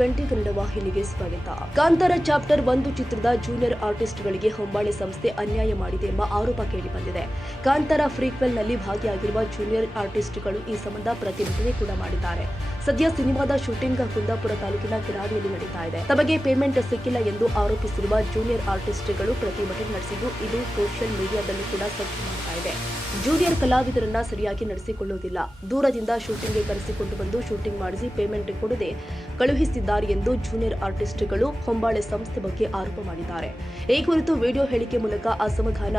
TV20 Kannada ವಾಹಿನಿಗೆ ಸ್ವಾಗತ. Kantara chapter 1 ಚಿತ್ರದ ಜೂನಿಯರ್ ಆರ್ಟಿಸ್ಟ್ಗಳಿಗೆ ಹೊಂಬಾಳೆ ಸಂಸ್ಥೆ ಅನ್ಯಾಯ ಮಾಡಿದೆ ಎಂಬ ಆರೋಪ ಕೇಳಿಬಂದಿದೆ. ಕಾಂತಾರ ಫ್ರೀಕ್ವೆಲ್ನಲ್ಲಿ ಭಾಗಿಯಾಗಿರುವ ಜೂನಿಯರ್ ಆರ್ಟಿಸ್ಟ್ಗಳು ಈ ಸಂಬಂಧ ಪ್ರತಿಭಟನೆ ಕೂಡ ಮಾಡಿದ್ದಾರೆ. ಸದ್ಯ ಸಿನಿಮಾದ ಶೂಟಿಂಗ್ ಕುಂದಾಪುರ ತಾಲೂಕಿನ ಕಿರಾಡಿಯಲ್ಲಿ ನಡೀತಾ ಇದೆ. ತಮಗೆ ಪೇಮೆಂಟ್ ಸಿಕ್ಕಿಲ್ಲ ಎಂದು ಆರೋಪಿಸಿರುವ ಜೂನಿಯರ್ ಆರ್ಟಿಸ್ಟ್ಗಳು ಪ್ರತಿಭಟನೆ ನಡೆಸಿದ್ದು ಇದು ಸೋಷಿಯಲ್ ಮೀಡಿಯಾದಲ್ಲೂ ಕೂಡ ಸದ್ದು ಮಾಡ್ತಾ ಇದೆ. ಜೂನಿಯರ್ ಕಲಾವಿದರನ್ನ ಸರಿಯಾಗಿ ನಡೆಸಿಕೊಳ್ಳುವುದಿಲ್ಲ, ದೂರದಿಂದ ಶೂಟಿಂಗ್ಗೆ ಕರೆಸಿಕೊಂಡು ಬಂದು ಶೂಟಿಂಗ್ ಮಾಡಿಸಿ ಪೇಮೆಂಟ್ ಕೊಡದೆ ಕಳುಹಿಸಿದ್ದಾರೆ ಎಂದು ಜೂನಿಯರ್ ಆರ್ಟಿಸ್ಟ್ಗಳು ಹೊಂಬಾಳೆ ಸಂಸ್ಥೆ ಬಗ್ಗೆ ಆರೋಪ ಮಾಡಿದ್ದಾರೆ. ಈ ಕುರಿತು ವಿಡಿಯೋ ಹೇಳಿಕೆ ಮೂಲಕ ಅಸಮಾಧಾನ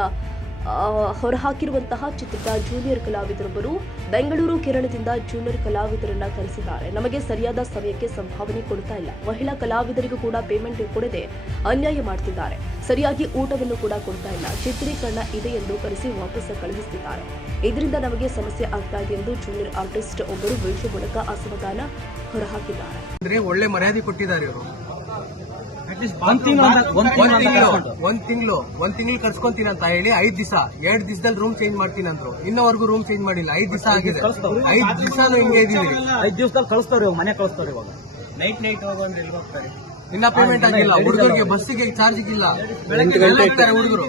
ಹೊರಹಾಕಿರುವಂತಹ ಚಿತ್ರದ ಜೂನಿಯರ್ ಕಲಾವಿದರೊಬ್ಬರು ಬೆಂಗಳೂರು ಕೇರಳದಿಂದ ಜೂನಿಯರ್ ಕಲಾವಿದರನ್ನ ಕರೆಸಿದ್ದಾರೆ. ನಮಗೆ ಸರಿಯಾದ ಸಮಯಕ್ಕೆ ಸಂಭಾವನೆ ಕೊಡ್ತಾ ಇಲ್ಲ, ಮಹಿಳಾ ಕಲಾವಿದರಿಗೂ ಕೂಡ ಪೇಮೆಂಟ್ ಕೊಡದೆ ಅನ್ಯಾಯ ಮಾಡ್ತಿದ್ದಾರೆ, ಸರಿಯಾಗಿ ಊಟವನ್ನು ಕೂಡ ಕೊಡ್ತಾ ಇಲ್ಲ, ಚಿತ್ರೀಕರಣ ಇದೆ ಎಂದು ಕರೆಸಿ ವಾಪಸ್ ಕಳುಹಿಸುತ್ತಿದ್ದಾರೆ. ಇದರಿಂದ ನಮಗೆ ಸಮಸ್ಯೆ ಆಗ್ತಾ ಇದೆ ಎಂದು ಜೂನಿಯರ್ ಆರ್ಟಿಸ್ಟ್ ಒಬ್ಬರು ವಿಡಿಯೋ ಮೂಲಕ ಅಸಮಾಧಾನ ಹೊರಹಾಕಿದ್ದಾರೆ. ಒಳ್ಳೆ ಮರ್ಯಾದೆ ಕೊಟ್ಟಿದ್ದಾರೆ ಇವರು. ಒಂದ್ ತಿಂಗಳು ಕರ್ಸ್ಕೊಂತೀನಿ ಅಂತ ಹೇಳಿ 5 ದಿವಸ 2 ದಿವಸದಲ್ಲಿ ರೂಮ್ ಚೇಂಜ್ ಮಾಡ್ತೀನಿ ಅಂದ್ರು. ಇನ್ನವರೆಗೂ ರೂಮ್ ಚೇಂಜ್ ಮಾಡಿಲ್ಲ. 5 ದಿವಸ ಆಗಿದೆ. 5 ದಿವಸನೂ ಹಿಂಗೆ ಇದೀವಿ. 5 ದಿವಸದಲ್ಲಿ ಕಳಿಸ್ತಾರೆ, ಮನೆ ಕಳಿಸ್ತಾರೆ. ಇವಾಗ ನೈಟ್ ಹೋಗೋಂದ್ರೆ ಎಲ್ಲಿ ಹೋಗ್ತಾರೆ? ಇನ್ನ ಪೇಮೆಂಟ್ ಆಗಿಲ್ಲ ಹುಡುಗರಿಗೆ, ಬಸ್ಸಿಗೆ ಚಾರ್ಜ್ ಇಲ್ಲ. ಹುಡುಗರು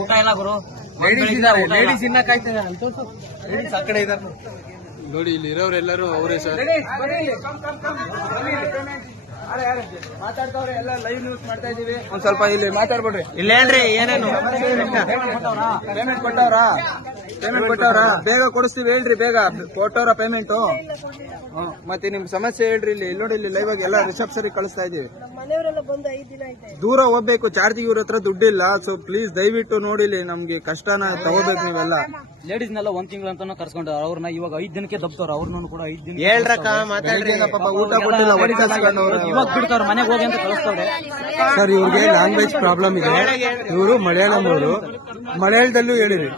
ಊಟ ಇಲ್ಲ ಗುರು. ಲೇಡೀಸ್ ಇದ್ದಾರೆ, ಲೇಡೀಸ್ ಇನ್ನ ಕಾಯ್ತಾರೆ. ಲೇಡೀಸ್ ಆ ಕಡೆ ಇದ್ದಾರೆ ನೋಡಿ, ಇಲ್ಲಿ ಇರೋರೆಲ್ಲರೂ ಅವರೇ ಸರ್. ಮಾತಾಡ್ತವ್ರೆ, ಎಲ್ಲ ಲೈವ್ ನ್ಯೂಸ್ ಮಾಡ್ತಾ ಇದೀವಿ. ಒಂದ್ ಸ್ವಲ್ಪ ಇಲ್ಲಿ ಮಾತಾಡ್ಬಿಡ್ರಿ. ಇಲ್ಲ ಹೇಳ್ರಿ, ಏನೇನು ಪೇಮೆಂಟ್ ಕೊಟ್ಟವ್ರ ಬೇಗ ಕೊಡಿಸ್ತೀವಿ ಹೇಳ್ರಿ. ಬೇಗ ಕೊಟ್ಟವ್ರ ಪೇಮೆಂಟ್. ಮತ್ತೆ ನಿಮ್ ಸಮಸ್ಯೆ ಹೇಳ್ರಿ. ಇಲ್ಲಿ ನೋಡಿ, ಇಲ್ಲಿ ಲೈವ್ ಆಗಿ ಎಲ್ಲ ರಿಸೆಪ್ಷನ್ ಕಳಿಸ್ತಾ ಇದೀವಿ. ದೂರ ಹೋಗ್ಬೇಕು, ಚಾರ್ಜಿಗೆ ಇವ್ರ ಹತ್ರ ದುಡ್ಡಿಲ್ಲ. ಸೊ ಪ್ಲೀಸ್ ದಯವಿಟ್ಟು ನೋಡಿ, ನಮ್ಗೆ ಕಷ್ಟನ ತಗೋಬೇಕು ನೀವೆಲ್ಲ. ಲೇಡೀಸ್ನೆಲ್ಲ 1 ತಿಂಗಳು ಅಂತಾನು ಕರ್ಸ್ಕೊಂಡ್ರು. ಅವ್ರನ್ನ ಇವಾಗ 5 ದಿನಕ್ಕೆ ದಬ್ತವ್ರ. ಅವ್ರನ್ನು ಕೂಡ 5 ದಿನ ಪಾಪ ಊಟ ಕೊಟ್ಟಿಲ್ಲ, ಇವಾಗ ಬಿಡ್ತಾವ್ರ, ಮನೆಗೆ ಹೋಗಿ ಅಂತ ಕಳಿಸ್ತವ್ರೆ. ಸರ್, ಇವ್ರಿಗೆ ಲ್ಯಾಂಗ್ವೇಜ್ ಪ್ರಾಬ್ಲಮ್ ಇದೆ. ಇವರು ಮಲಯಾಳಂ ಅವರು, ಮಲಯಾಳದಲ್ಲೂ ಹೇಳಿರಿ.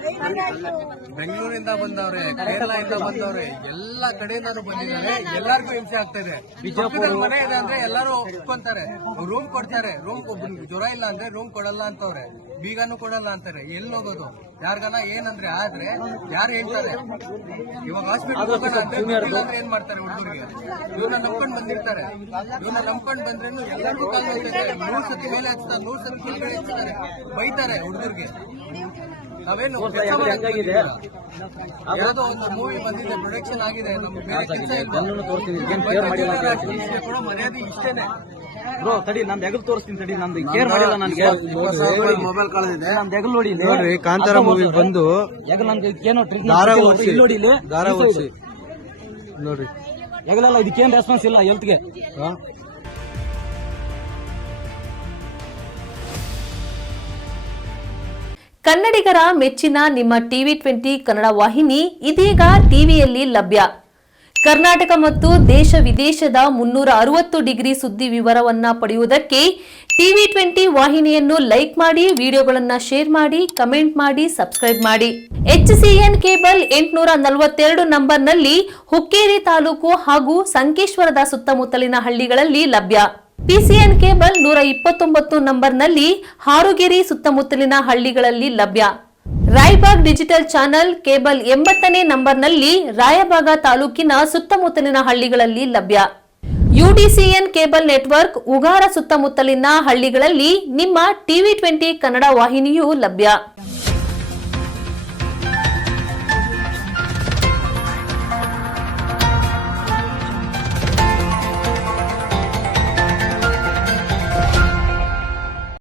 ಬೆಂಗಳೂರಿಂದ ಬಂದವ್ರೆ, ಕೇರಳದಿಂದ ಬಂದವ್ರೆ, ಎಲ್ಲಾ ಕಡೆಯಿಂದಾನು ಬಂದಿದ್ದಾರೆ. ಎಲ್ಲರಿಗೂ ಹಿಂಸೆ ಆಗ್ತಾ ಇದೆ. ಬಿಜಾಪುರ ಮನೆ ಇದೆ ಅಂದ್ರೆ ಎಲ್ಲರೂ ಒಪ್ಕೊಂತಾರೆ, ರೂಮ್ ಕೊಡ್ತಾರೆ. ರೂಮ್ ಜ್ವರ ಇಲ್ಲ ಅಂದ್ರೆ ರೂಮ್ ಕೊಡಲ್ಲ ಅಂತವ್ರೆ, ಬೀಗನೂ ಕೊಡಲ್ಲ ಅಂತಾರೆ. ಎಲ್ಲಿ ಹೋಗೋದು? ಯಾರ್ಗನ ಏನಂದ್ರೆ ಆದ್ರೆ ಯಾರು ಹೇಳ್ತಾರೆ? ಇವಾಗ ಹಾಸ್ಪಿಟಲ್ ಹೋಗೋಣ ಅಂದ್ರೆ ಏನ್ ಮಾಡ್ತಾರೆ? ಹುಡುಗರಿಗೆ ಇವ್ರನ್ನ ನಂಬ್ಕೊಂಡ್ ಬಂದಿರ್ತಾರೆ. ಇವ್ರನ್ನ ನಂಬ್ಕೊಂಡ್ ಬಂದ್ರೇನು ಎಲ್ಲರಿಗೂ ಕಾಲ್ ಹೋಗ್ತಾರೆ. 100 ಸತಿ ಮೇಲೆ ಹಚ್ತಾರೆ, 100 ಸತಿ ಕೆಳಗಡೆ ಹಚ್ತಾರೆ, ಬೈತಾರೆ ಹುಡುಗರಿಗೆ. ನಾವೇನು ಯಾವುದೋ ಒಂದು ಮೂವಿ ಬಂದಿದೆ, ಪ್ರೊಡಕ್ಷನ್ ಆಗಿದೆ, ನಮ್ಗೆ ಬೇರೆ ಕೆಲಸ ಕೊಡೋ ಮರ್ಯಾದೆ ಇಷ್ಟೇನೆ. ಬ್ರೋ ತಡಿ, ನಂದು ಹೆಗಲ್ ತೋರಿಸ್ತೀನಿ ತಡಿ. ನಂದು ಕೇರ್ ಮಾಡಿಲ್ಲ ನನಗೆ. ಮೊಬೈಲ್ ಕಳೆದಿದೆ. ನಂದು ಹೆಗಲ್ ನೋಡಿ, ನೋಡ್ರಿ, ಕಾಂತಾರ ಮೂವಿ ಬಂದು ಹೆಗಲ್ ನನ್ಗೆ ಏನೋ ದಾರ ಓಡಿಸಿ ನೋಡಿ, ಇಲ್ಲಿ ದಾರ ಓಡಿಸಿ ನೋಡ್ರಿ. ಹೆಗಲೆಲ್ಲ ಇದಕ್ಕೇನ್ ರೆಸ್ಪಾನ್ಸ್ ಇಲ್ಲ ಹೆಲ್ತ್ಗೆ. ಕನ್ನಡಿಗರ ಮೆಚ್ಚಿನ ನಿಮ್ಮ TV20 ಕನ್ನಡ ವಾಹಿನಿ ಇದೀಗ ಟಿವಿಯಲ್ಲಿ ಲಭ್ಯ. ಕರ್ನಾಟಕ ಮತ್ತು ದೇಶ ವಿದೇಶದ 360 ಡಿಗ್ರಿ ಸುದ್ದಿ ವಿವರವನ್ನ ಪಡೆಯುವುದಕ್ಕೆ TV20 ವಾಹಿನಿಯನ್ನು ಲೈಕ್ ಮಾಡಿ, ವಿಡಿಯೋಗಳನ್ನು ಶೇರ್ ಮಾಡಿ, ಕಮೆಂಟ್ ಮಾಡಿ, ಸಬ್ಸ್ಕ್ರೈಬ್ ಮಾಡಿ. HCN ಕೇಬಲ್ 842 ನಂಬರ್ನಲ್ಲಿ ಹುಕ್ಕೇರಿ ತಾಲೂಕು ಹಾಗೂ ಸಂಕೇಶ್ವರದ ಸುತ್ತಮುತ್ತಲಿನ ಹಳ್ಳಿಗಳಲ್ಲಿ ಲಭ್ಯ. PCN ಕೇಬಲ್ 129 ನಂಬರ್ನಲ್ಲಿ ಹಾರುಗೆರೆ ಸುತ್ತಮುತ್ತಲಿನ ಹಳ್ಳಿಗಳಲ್ಲಿ ಲಭ್ಯ. ರಾಯಬಾಗ್ ಡಿಜಿಟಲ್ ಚಾನೆಲ್ ಕೇಬಲ್ 80ನೇ ನಂಬರ್ನಲ್ಲಿ ರಾಯಬಾಗ ತಾಲೂಕಿನ ಸುತ್ತಮುತ್ತಲಿನ ಹಳ್ಳಿಗಳಲ್ಲಿ ಲಭ್ಯ. UDCN ಕೇಬಲ್ ನೆಟ್ವರ್ಕ್ ಉಗಾರ ಸುತ್ತಮುತ್ತಲಿನ ಹಳ್ಳಿಗಳಲ್ಲಿ ನಿಮ್ಮ TV20 ಕನ್ನಡ ವಾಹಿನಿಯೂ ಲಭ್ಯ.